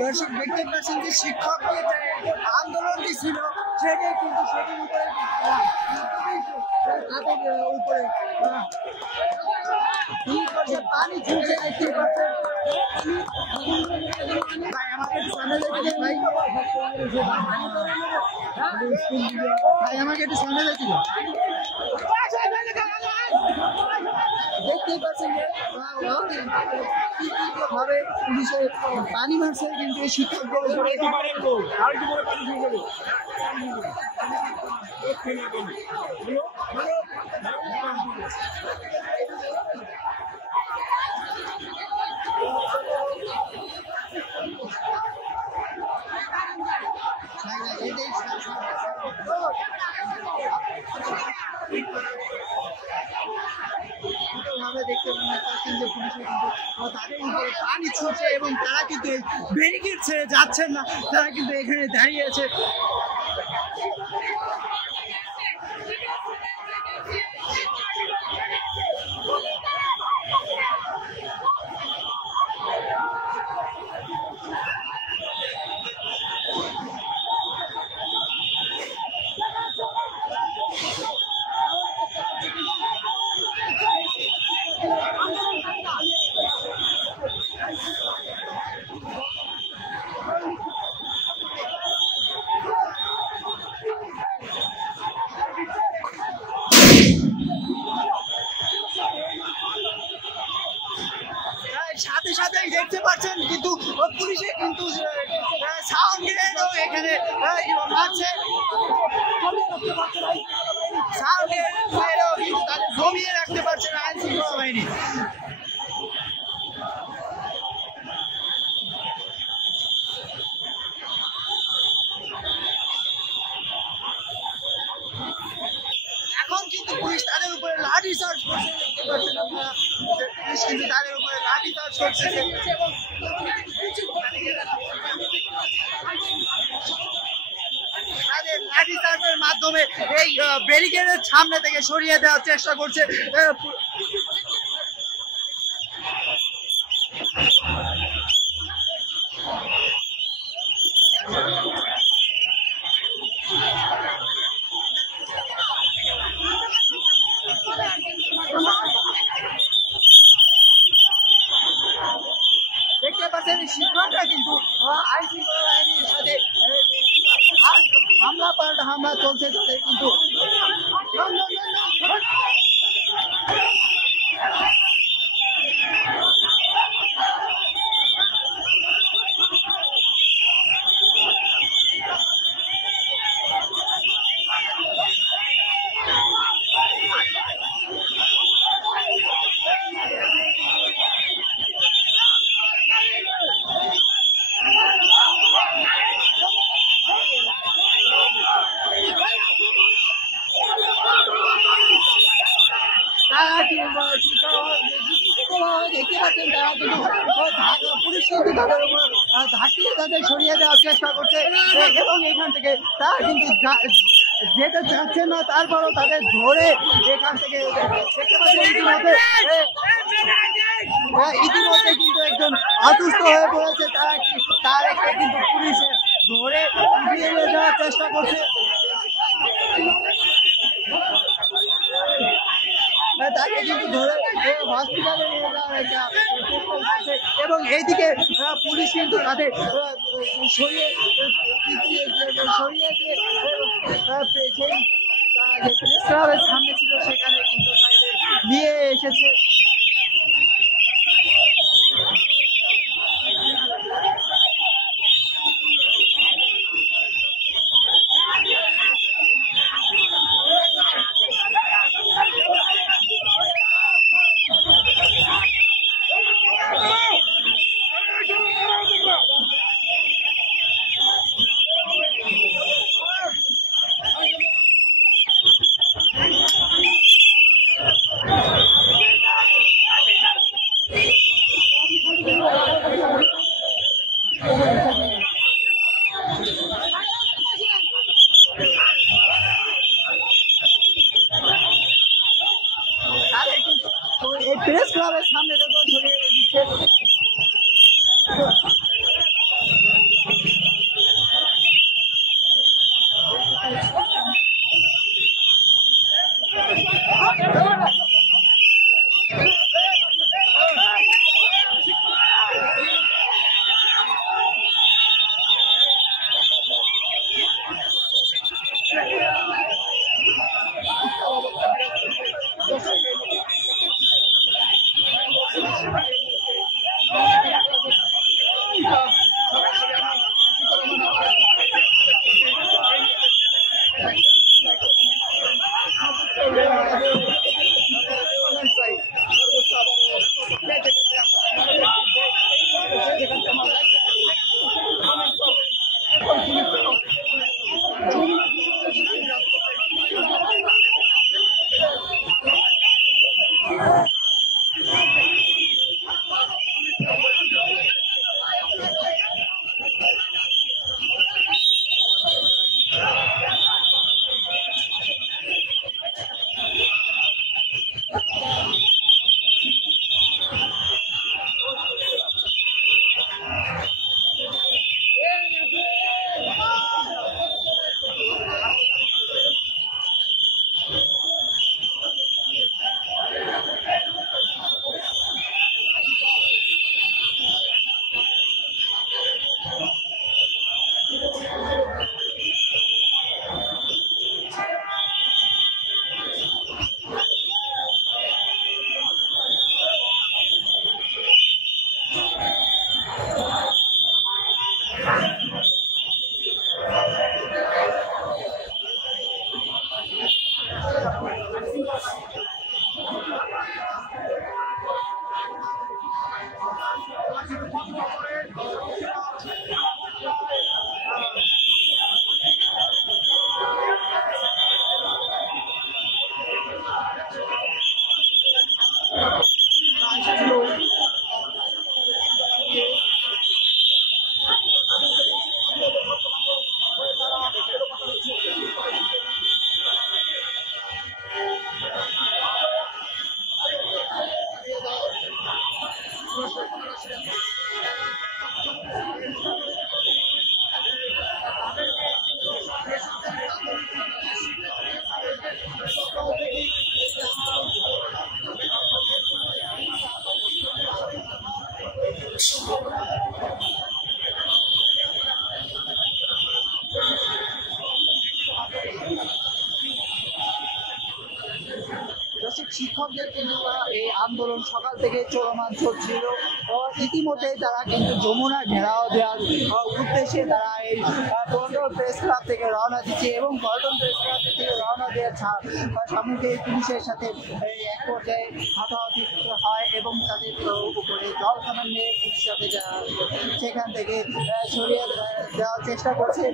দর্শক দেখতে পাচ্ছেন যে শিক্ষকদের যে আন্দোলনটি ছিল সেটাই কিন্তু সেটির উপরে তাদের উপরে পানি ঝুলছে দেখতে পাচ্ছেন। ভাই আমাকে সামনে দেখে ভাই ভাই আমাকে একটু সামনে দেখি দেখতেই পাচ্ছেন ভাবে পুলিশে পানি মারছে কিন্তু এই শিক্ষকদের দেখতে পাচ্ছেন যে পুলিশ কিন্তু তাদের উপরে পানি ছুটছে এবং তারা কিন্তু ব্যারিকেড ছেড়ে যাচ্ছেন না, তারা কিন্তু এখানে দাঁড়িয়ে আছে। সাথে সাথেই দেখতে পাচ্ছেন কিন্তু পুলিশে কিন্তু সাউন্ড গ্রেনেডও এখানে মারছে, সাউন্ড গ্রেনেডও কিন্তু তাদের জমিয়ে রাখতে পারছে না আইন শৃঙ্খলা বাহিনী। এখন কিন্তু পুলিশ তাদের উপরে লাঠি চার্জ করছে, দেখতে পাচ্ছেন আপনারা, পুলিশ কিন্তু তাদের উপরে লাঠি চার্জ করছে এবং তাদের লাঠি চার্জের মাধ্যমে এই ব্যারিকেডের সামনে থেকে সরিয়ে দেওয়ার চেষ্টা করছে। দেখতে পাচ্ছেন শিক্ষকরা কিন্তু আইন শৃঙ্খলা বাহিনীর সাথে হামলা পাল্টা হামলা চলছে, তাদের কিন্তু দেখতে পাচ্ছেন তারা কিন্তু পুলিশ কিন্তু তাদের উপর ধাক্কিয়ে তাদের সরিয়ে দেওয়ার চেষ্টা করছে এবং এখান থেকে তারা কিন্তু যেতে চাচ্ছে না, তারপরও তাদের ধরে এখান থেকে দেখতে পাচ্ছেন ইতিমধ্যে কিন্তু একজন অসুস্থ হয়ে পড়েছে, তারা কিন্তু পুলিশে ধরে নিয়ে যাওয়ার চেষ্টা করছে। তাকে কিন্তু ধরে হসপিটালে নিয়ে যাওয়া হয়েছে এবং এইদিকে পুলিশ কিন্তু তাদের সরিয়ে সামনে ছিল সেখানে কিন্তু নিয়ে এসেছে। শিক্ষকদের কিন্তু এই আন্দোলন সকাল থেকে চলমান চলছিল। ইতিমধ্যে তারা কিন্তু যমুনা ঘেরাও দেওয়ার উদ্দেশ্যে তারা এই পল্টন প্রেস ক্লাব থেকে রওনা দিচ্ছে এবং পল্টন প্রেস ক্লাব থেকে রওনা দেওয়ার সামনে পুলিশের সাথে এক পর্যায়ে হাতাহাতি হয় এবং তাদের উপরে জল কামান নিয়ে পুলিশ সাথে সেখান থেকে সরিয়ে দেওয়ার চেষ্টা করছে।